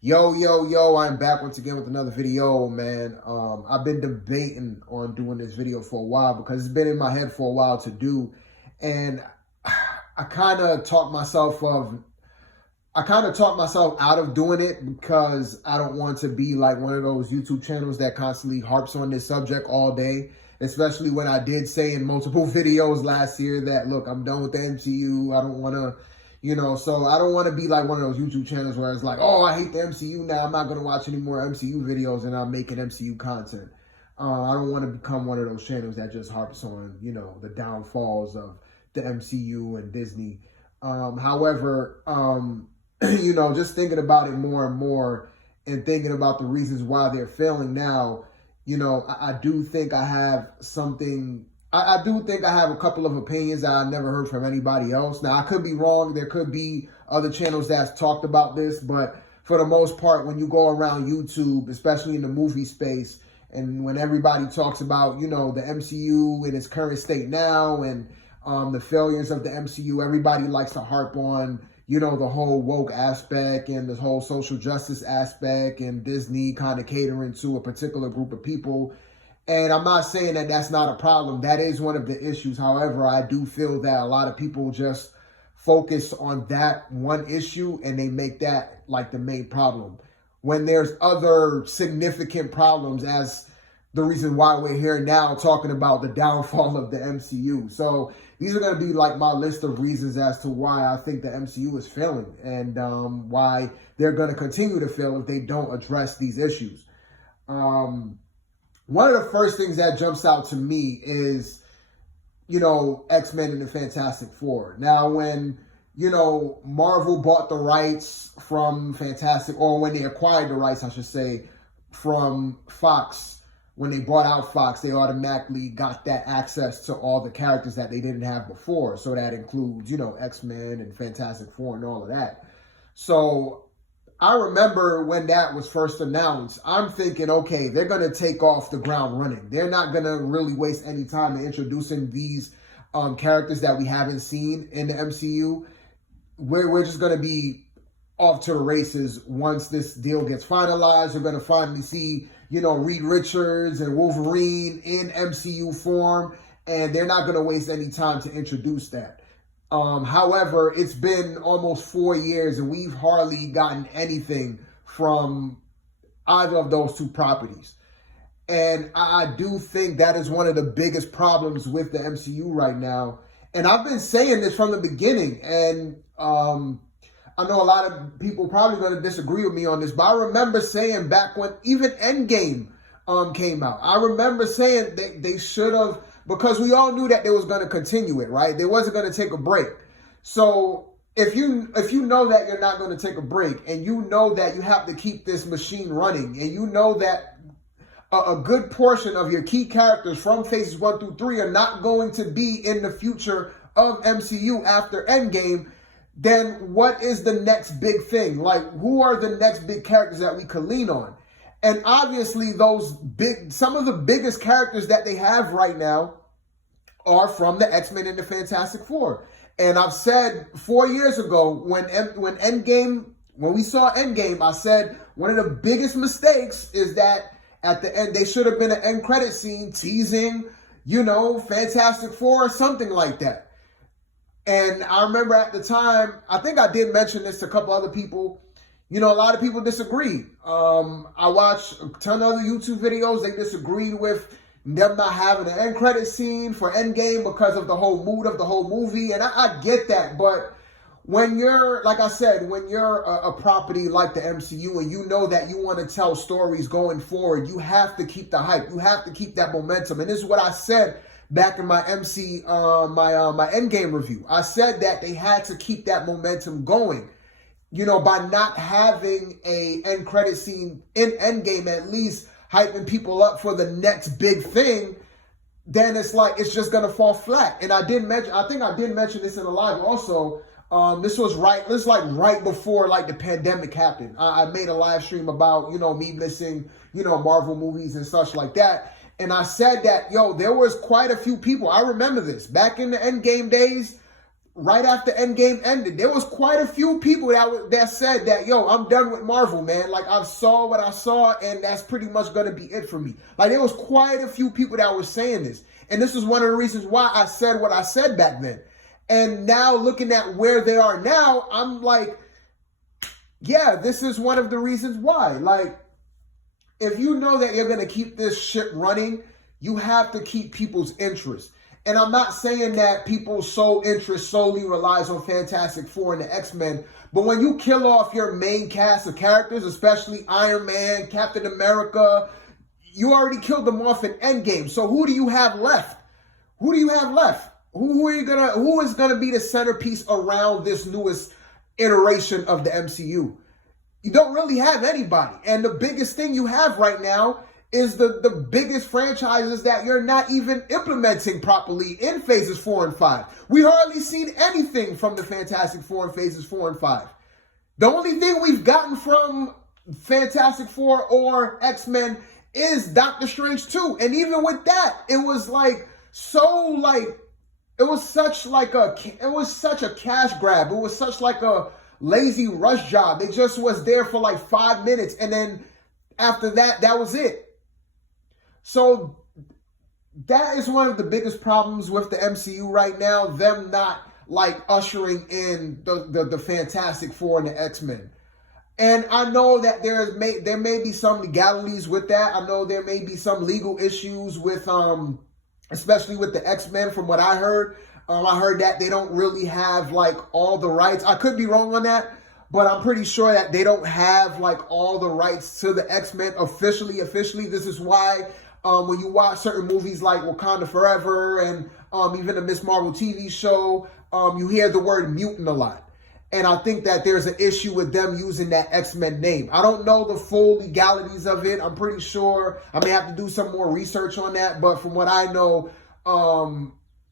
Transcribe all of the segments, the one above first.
Yo, I'm back once again with another video, man. I've been debating on doing this video for a while because it's been in my head for a while to do. And I kind of talked myself out of doing it because I don't want to be like one of those YouTube channels that constantly harps on this subject all day, especially when I did say in multiple videos last year that, look, I'm done with the MCU. I don't want to, so I don't want to be like one of those YouTube channels where it's like, oh, I hate the MCU now. I'm not going to watch any more MCU videos and I'm making MCU content. I don't want to become one of those channels that just harps on, the downfalls of the MCU and Disney. However, just thinking about it more and more and thinking about the reasons why they're failing now, I do think I have something. I do think I have a couple of opinions that I never heard from anybody else. Now, I could be wrong. There could be other channels that's talked about this, but for the most part, when you go around YouTube, especially in the movie space, and when everybody talks about, the MCU in its current state now and the failures of the MCU, everybody likes to harp on, the whole woke aspect and the whole social justice aspect and Disney kind of catering to a particular group of people. And I'm not saying that that's not a problem. That is one of the issues. However, I do feel that a lot of people just focus on that one issue and they make that like the main problem, when there's other significant problems as the reason why we're here now talking about the downfall of the MCU. So these are going to be like my list of reasons as to why I think the MCU is failing and why they're going to continue to fail if they don't address these issues. One of the first things that jumps out to me is, X-Men and the Fantastic Four. Now, when, Marvel bought the rights from Fantastic, or when they acquired the rights, I should say, from Fox, when they bought out Fox, they automatically got that access to all the characters that they didn't have before. So that includes, X-Men and Fantastic Four and all of that. So I remember when that was first announced, I'm thinking, okay, they're going to take off the ground running. They're not going to really waste any time in introducing these characters that we haven't seen in the MCU. We're just going to be off to the races once this deal gets finalized. We're going to finally see, Reed Richards and Wolverine in MCU form, and they're not going to waste any time to introduce that. However, it's been almost 4 years and we've hardly gotten anything from either of those two properties. And I do think that is one of the biggest problems with the MCU right now. And I've been saying this from the beginning. And I know a lot of people probably going to disagree with me on this, but I remember saying back when even Endgame came out, I remember saying they should have, because we all knew that they was going to continue it, right? They wasn't going to take a break. So if you know that you're not going to take a break and you know that you have to keep this machine running and you know that a good portion of your key characters from phases 1 through 3 are not going to be in the future of MCU after Endgame, then what is the next big thing? Like, who are the next big characters that we could lean on? And obviously some of the biggest characters that they have right now are from the X-Men and the Fantastic Four. And I've said 4 years ago when we saw Endgame, I said one of the biggest mistakes is that at the end, they should have been an end credit scene teasing, Fantastic Four or something like that. And I remember at the time, I think I did mention this to a couple other people. A lot of people disagreed. I watched a ton of other YouTube videos. They disagreed with them not having an end credit scene for Endgame because of the whole mood of the whole movie. And I get that. But when you're, like I said, when you're a property like the MCU and you know that you want to tell stories going forward, you have to keep the hype. You have to keep that momentum. And this is what I said back in my my Endgame review. I said that they had to keep that momentum going. By not having a end credit scene in Endgame, at least hyping people up for the next big thing, then it's like, it's just going to fall flat. And I think I did mention this in a live also. This was right before like the pandemic happened. I made a live stream about, me missing, Marvel movies and such like that. And I said that, there was quite a few people. I remember this back in the Endgame days. right after Endgame ended, there was quite a few people that said that, yo, I'm done with Marvel, man. Like, I saw what I saw, and that's pretty much going to be it for me. Like, there was quite a few people that were saying this. And this is one of the reasons why I said what I said back then. And now, looking at where they are now, I'm like, yeah, this is one of the reasons why. Like, if you know that you're going to keep this shit running, you have to keep people's interest. And I'm not saying that people's sole interest solely relies on Fantastic Four and the X-Men, but when you kill off your main cast of characters, especially Iron Man, Captain America, you already killed them off in Endgame. So who do you have left? Who do you have left? Who is gonna be the centerpiece around this newest iteration of the MCU? You don't really have anybody. And the biggest thing you have right now is the biggest franchises that you're not even implementing properly in phases 4 and 5. We hardly seen anything from the Fantastic Four in phases 4 and 5. The only thing we've gotten from Fantastic Four or X-Men is Doctor Strange 2. And even with that, it was such a cash grab. It was such like a lazy rush job. It just was there for like 5 minutes. And then after that, that was it. So that is one of the biggest problems with the MCU right now, them not like ushering in the Fantastic Four and the X-Men. And I know that there may be some legalities with that. I know there may be some legal issues with, especially with the X-Men from what I heard. I heard that they don't really have like all the rights. I could be wrong on that, but I'm pretty sure that they don't have like all the rights to the X-Men officially. This is why when you watch certain movies like Wakanda Forever and even the Miss Marvel TV show, you hear the word mutant a lot. And I think that there's an issue with them using that X-Men name. I don't know the full legalities of it. I'm pretty sure I may have to do some more research on that. But from what I know,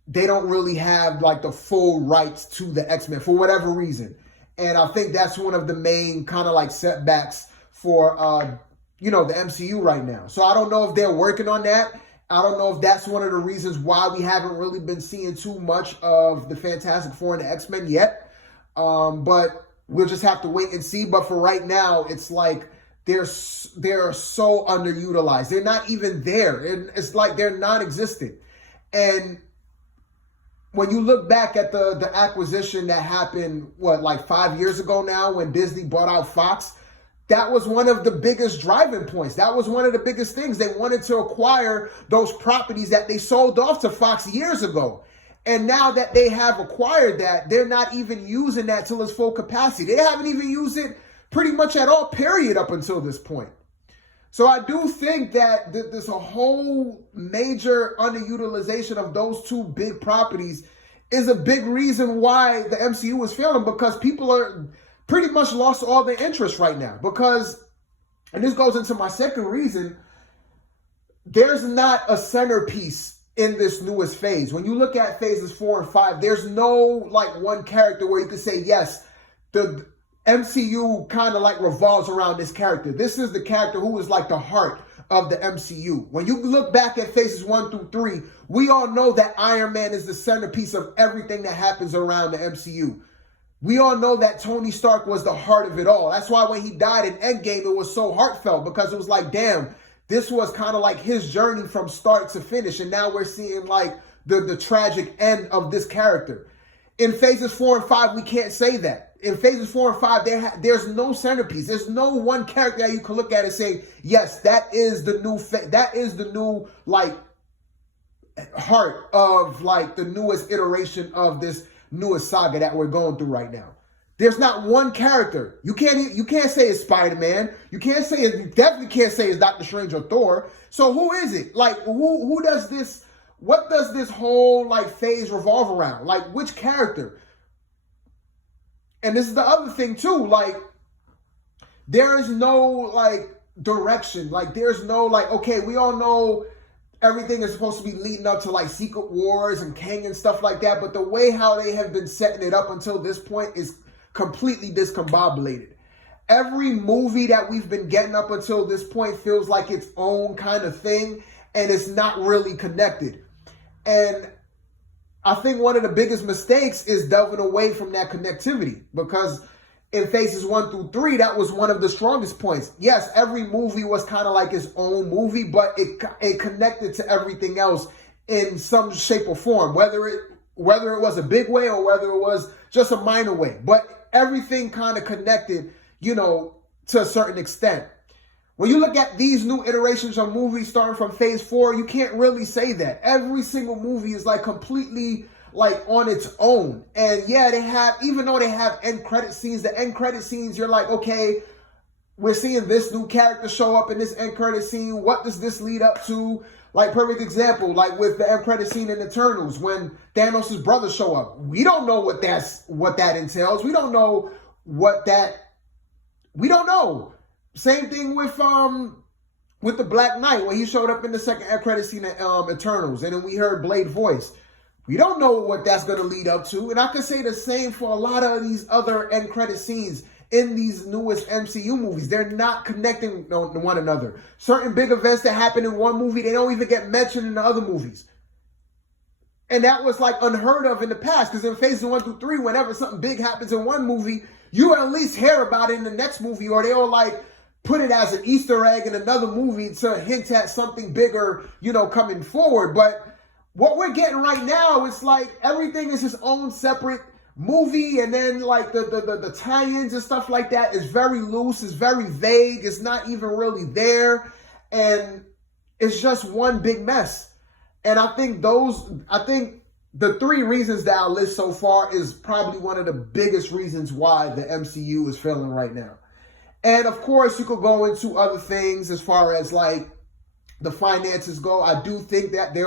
they don't really have like the full rights to the X-Men for whatever reason. And I think that's one of the main kind of like setbacks for, the MCU right now. So I don't know if they're working on that. I don't know if that's one of the reasons why we haven't really been seeing too much of the Fantastic Four and the X-Men yet. But we'll just have to wait and see. But for right now, it's like they're so underutilized. They're not even there. It's like they're non-existent. And when you look back at the acquisition that happened, like 5 years ago now when Disney bought out Fox, that was one of the biggest driving points. That was one of the biggest things. They wanted to acquire those properties that they sold off to Fox years ago. And now that they have acquired that, they're not even using that till its full capacity. They haven't even used it pretty much at all, period, up until this point. So I do think that there's a whole major underutilization of those two big properties is a big reason why the MCU is failing, because people are pretty much lost all their interest right now. Because, and this goes into my second reason, there's not a centerpiece in this newest phase. When you look at phases 4 and 5, there's no like one character where you could say, yes, the MCU kind of like revolves around this character. This is the character who is like the heart of the MCU. When you look back at phases 1 through 3, we all know that Iron Man is the centerpiece of everything that happens around the MCU. We all know that Tony Stark was the heart of it all. That's why when he died in Endgame, it was so heartfelt, because it was like, damn, this was kind of like his journey from start to finish. And now we're seeing like the tragic end of this character. In phases 4 and 5, we can't say that. In phases 4 and 5, there's no centerpiece. There's no one character that you can look at and say, yes, that is the new like heart of like the newest iteration of this newest saga that we're going through right now. There's not one character. You can't say it's Spider-Man. You definitely can't say it's Doctor Strange or Thor. So who is it? Like who does this? What does this whole like phase revolve around? Like which character? And this is the other thing too. Like there is no like direction. Like there's no like, okay, we all know everything is supposed to be leading up to like Secret Wars and Kang and stuff like that. But the way how they have been setting it up until this point is completely discombobulated. Every movie that we've been getting up until this point feels like its own kind of thing, and it's not really connected. And I think one of the biggest mistakes is delving away from that connectivity, because in phases 1 through 3, that was one of the strongest points. Yes, every movie was kind of like its own movie, but it connected to everything else in some shape or form, whether it was a big way or whether it was just a minor way. But everything kind of connected, to a certain extent. When you look at these new iterations of movies starting from phase 4, you can't really say that. Every single movie is like completely like on its own. And yeah, even though they have end credit scenes, the end credit scenes, you're like, okay, we're seeing this new character show up in this end credit scene. What does this lead up to? Like, perfect example, like with the end credit scene in Eternals, when Thanos' brothers show up. We don't know what that entails. We don't know we don't know. Same thing with the Black Knight, when he showed up in the second end credit scene at Eternals, and then we heard Blade's voice. We don't know what that's going to lead up to. And I could say the same for a lot of these other end credit scenes in these newest MCU movies. They're not connecting to one another. Certain big events that happen in one movie, they don't even get mentioned in the other movies. And that was like unheard of in the past, because in phases 1 through 3, whenever something big happens in one movie, you at least hear about it in the next movie, or they'll like put it as an Easter egg in another movie to hint at something bigger, coming forward. But what we're getting right now, it's like everything is its own separate movie, and then like the tie-ins and stuff like that is very loose, it's very vague, it's not even really there, and it's just one big mess. And I think the 3 reasons that I list so far is probably one of the biggest reasons why the MCU is failing right now. And of course, you could go into other things as far as like the finances go. I do think that they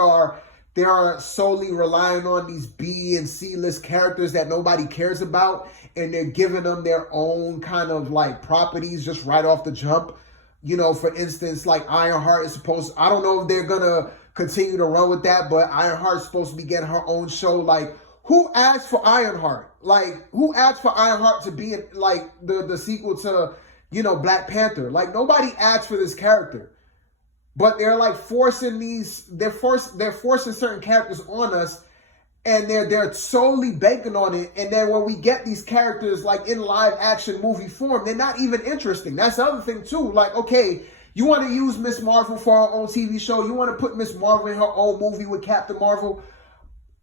are solely relying on these B and C list characters that nobody cares about, and they're giving them their own kind of like properties just right off the jump. For instance, like Ironheart is I don't know if they're gonna continue to run with that, but Ironheart's supposed to be getting her own show. Like, who asked for Ironheart? Like, who asked for Ironheart to be like the sequel to, Black Panther? Like, nobody asked for this character. But they're like forcing they're forcing certain characters on us, and they're solely banking on it. And then when we get these characters like in live action movie form, they're not even interesting. That's the other thing too. Like, okay, you want to use Miss Marvel for her own TV show, you want to put Miss Marvel in her own movie with Captain Marvel.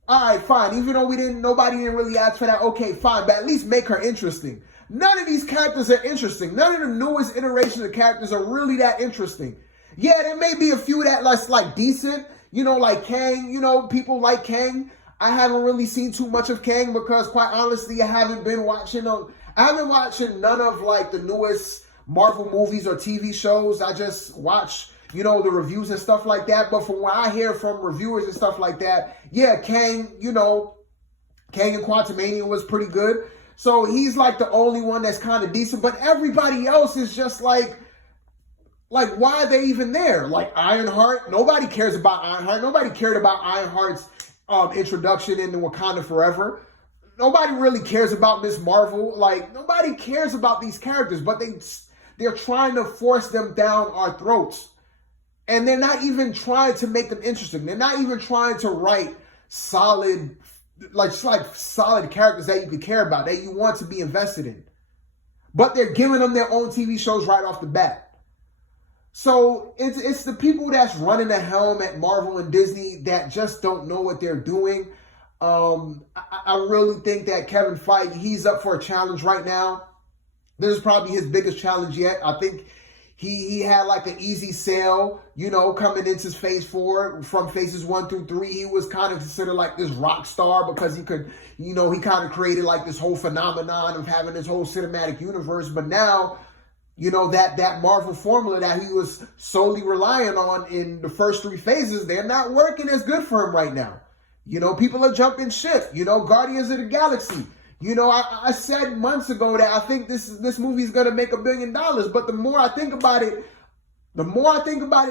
All right, fine. Even though nobody didn't really ask for that, okay, fine. But at least make her interesting. None of these characters are interesting. None of the newest iterations of characters are really that interesting. Yeah, there may be a few that's like decent, like Kang, people like Kang. I haven't really seen too much of Kang because, quite honestly, I haven't watching none of like the newest Marvel movies or TV shows. I just watch, the reviews and stuff like that. But from what I hear from reviewers and stuff like that, yeah, Kang, Kang and Quantumania was pretty good. So he's like the only one that's kind of decent. But everybody else is just like, why are they even there? Like Ironheart, nobody cares about Ironheart. Nobody cared about Ironheart's introduction into Wakanda Forever. Nobody really cares about Miss Marvel. Like, nobody cares about these characters, but they're trying to force them down our throats. And they're not even trying to make them interesting. They're not even trying to write solid characters that you could care about, that you want to be invested in. But they're giving them their own TV shows right off the bat. So it's the people that's running the helm at Marvel and Disney that just don't know what they're doing. I really think that Kevin Feige, he's up for a challenge right now. This is probably his biggest challenge yet. I think he had like an easy sale, coming into phase 4. From phases 1 through 3, he was kind of considered like this rock star because he could, he kind of created like this whole phenomenon of having this whole cinematic universe. But now, that Marvel formula that he was solely relying on in the first 3 phases, they're not working as good for him right now. People are jumping ship. Guardians of the Galaxy. I said months ago that I think this movie is going to make $1 billion. But the more I think about it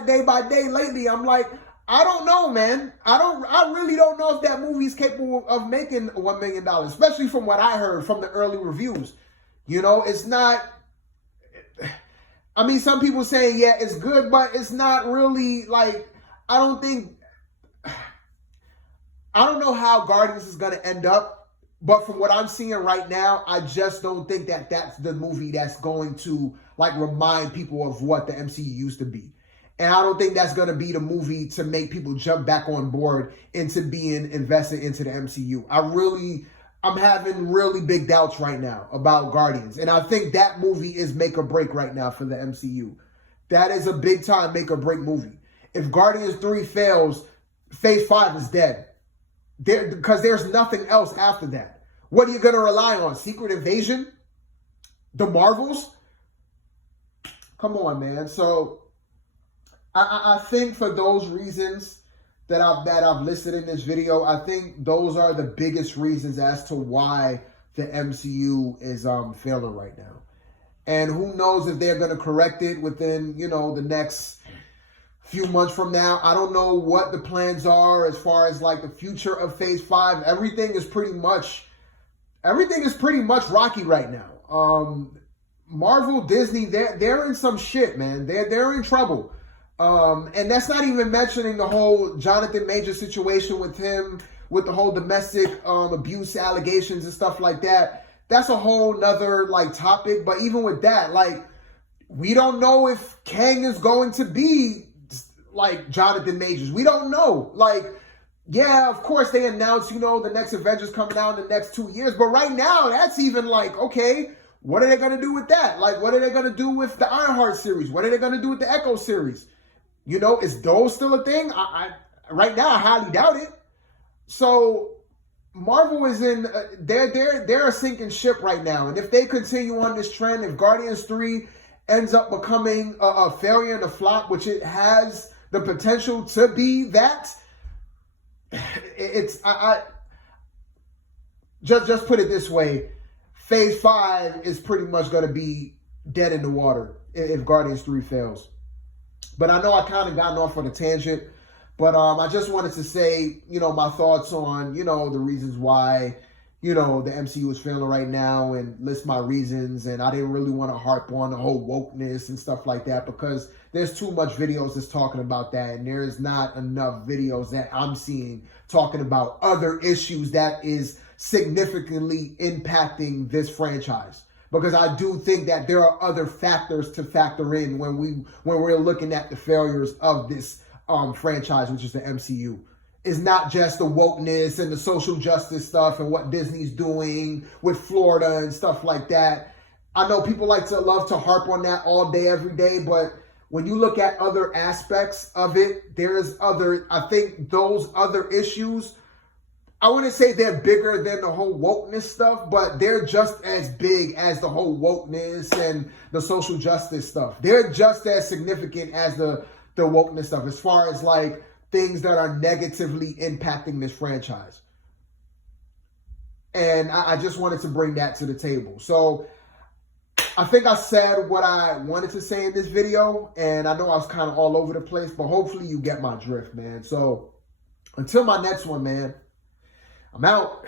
day by day lately, I'm like, I don't know, man. I really don't know if that movie is capable of making $1 million, especially from what I heard from the early reviews. It's not. I mean, some people say, yeah, it's good, but it's not really like, I don't think I don't know how Guardians is going to end up, but from what I'm seeing right now, I just don't think that that's the movie that's going to like remind people of what the MCU used to be. And I don't think that's going to be the movie to make people jump back on board into being invested into the MCU. I'm having really big doubts right now about Guardians. And I think that movie is make or break right now for the MCU. That is a big time make or break movie. If Guardians 3 fails, Phase 5 is dead. Because there's nothing else after that. What are you going to rely on? Secret Invasion? The Marvels? Come on, man. So I think for those reasons that I've listed in this video, I think those are the biggest reasons as to why the MCU is failing right now. And who knows if they're going to correct it within, the next few months from now. I don't know what the plans are as far as like the future of Phase 5. Everything is pretty much rocky right now. Marvel, Disney, they're in some shit, man. They're in trouble. And that's not even mentioning the whole Jonathan Major situation with him, with the whole domestic abuse allegations and stuff like that. That's a whole nother like topic. But even with that, like, we don't know if Kang is going to be like Jonathan Majors. We don't know. Like, yeah, of course they announced, the next Avengers coming out in the next 2 years. But right now, that's even like, okay, what are they going to do with that? Like, what are they going to do with the Ironheart series? What are they going to do with the Echo series? Is those still a thing? I right now, I highly doubt it. So Marvel is in, they're a sinking ship right now. And if they continue on this trend, if Guardians 3 ends up becoming a failure and a flop, which it has the potential to be that, just put it this way, Phase 5 is pretty much going to be dead in the water if Guardians 3 fails. But I know I kind of gotten off on a tangent, but I just wanted to say, my thoughts on, the reasons why, the MCU is failing right now and list my reasons. And I didn't really want to harp on the whole wokeness and stuff like that because there's too much videos that's talking about that. And there's not enough videos that I'm seeing talking about other issues that is significantly impacting this franchise. Because I do think that there are other factors to factor in when we're looking at the failures of this franchise, which is the MCU. It's not just the wokeness and the social justice stuff and what Disney's doing with Florida and stuff like that. I know people love to harp on that all day, every day, but when you look at other aspects of it, I think those other issues, I wouldn't say they're bigger than the whole wokeness stuff, but they're just as big as the whole wokeness and the social justice stuff. They're just as significant as the wokeness stuff as far as like things that are negatively impacting this franchise. And I just wanted to bring that to the table. So I think I said what I wanted to say in this video, and I know I was kind of all over the place, but hopefully you get my drift, man. So until my next one, man, I'm out.